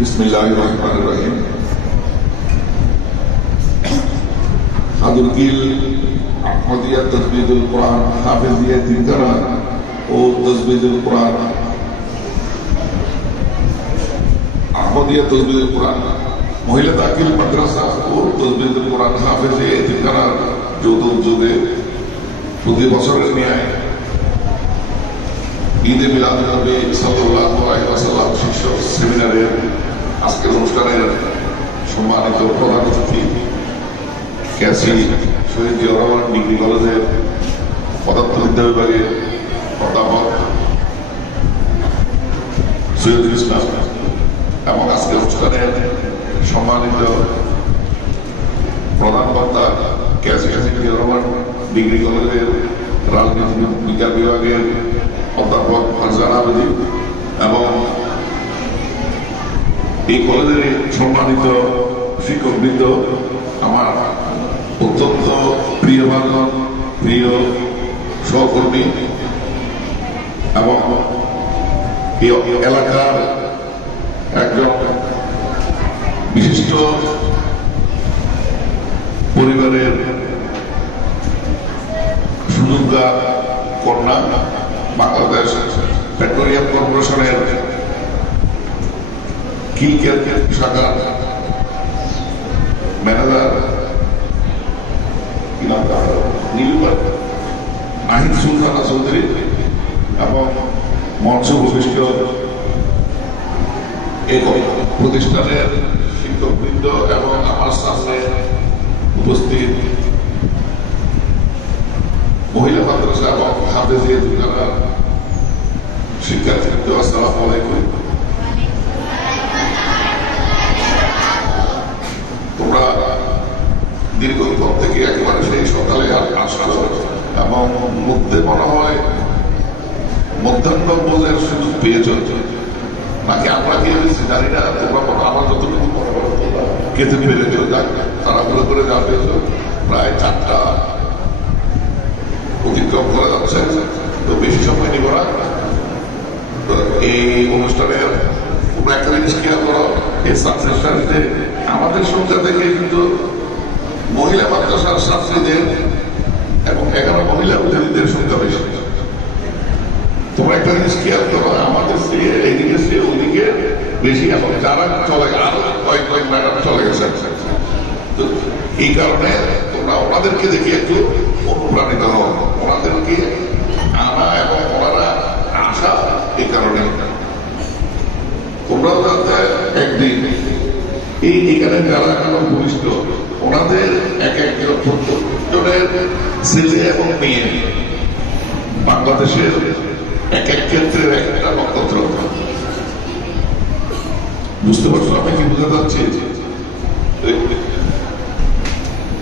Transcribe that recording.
बिस्मिल्लाहिर्रहमानिर्रहीम। हादुरकिल अहमदिया तजवीदुल कुरान हाफिजिया तिनकारा ও তজবিদুল কুরআন আহমদিয়া তজবিদুল কুরআন মহিলা দাখিল মাদ্রাসা ও তজবিদুল কুরআন হাফিজিয়া তিনকারা যৌথ উদ্যোগে প্রতি বছরের ন্যায় ঈদে মিলাদুন নবী সাল্লাল্লাহু আলাইহি ওয়াসাল্লাম শীর্ষক সেমিনারের আজকের অনুষ্ঠানের সম্মানিত প্রধান অতিথি কেসি শহীদ জিয়াউর রহমান ডিগ্রি কলেজের পদার্থবিদ্যা বিভাগের অধ্যাপক সৈয়দুল ইসলাম এবং আজকের অনুষ্ঠানের সম্মানিত প্রধান বক্তা কেসি জিয়াউর রহমান ডিগ্রি কলেজের রাজনীতি বিজ্ঞান বিভাগের অধ্যাপক ফারজানা আবেদী এবং এই কলেজের সম্মানিত শিক্ষকবৃন্দ, আমার অত্যন্ত প্রিয় ভাজন, প্রিয় সহকর্মী এবং এই এলাকার একজন বিশিষ্ট পরিবারের সুযোগ্যা কন্যা, বাংলাদেশ পেট্রোলিয়াম কর্পোরেশনের কিলকের শাখার ম্যানেজার নাহিদ সুলতানা চৌধুরী এবং মঞ্চ ভূমিষ্ঠ এই প্রতিষ্ঠানের শিক্ষকবৃন্দ এবং আমার সামনে উপস্থিত মহিলা মাদ্রাসা এবং হাফেজিয়া তিনকারার শিক্ষার্থীবৃন্দ, আসসালামু আলাইকুম। তোমরা দীর্ঘক্ষণ থেকে একেবারে সেই সকালে আসছো এবং মধ্যে মনে হয় মধ্যাহ্ন ভোজের সুযোগ পেয়েছ নাকি আমরা খেয়েছি জানি না। তোমরা আমার যতটুকু খেতে পেরেছ, তাড়াহুড়ো করে যা পেয়েছ, প্রায় 4টা অতিক্রম করা যাচ্ছে, তো বেশি সময় নিব না। এই অনুষ্ঠানের তোমরা একটা জিনিস খেয়াল করো, এই সাকসেস স্টোরিতে আমাদের সংখ্যা থেকে কিন্তু মহিলা মাদ্রাসার ছাত্রীদের এবং এখানে মহিলা অতিথিদের সংখ্যা বেশি। তোমরা একটা জিনিস খেয়াল করো, আমাদের এইদিকে সে ওদিকে বেশি, এখন যারা চলে আরো কয়েক ম্যাডাম চলে গেছে। তো এই কারণে তোমরা ওনাদেরকে দেখে একটু অনুপ্রাণিত হও, ওনাদেরকে আনা এবং ওনারা আসা। এই কারণে তোমরাও যাতে একদিন এইখানে যারা এখন ভূমিষ্ঠ ওনাদের এক একজনের ছেলে এবং মেয়ে বাংলাদেশের এক এক ক্ষেত্রের একটা নক্ষত্র। বুঝতে পারছো আমি কি বুঝতে পারছি?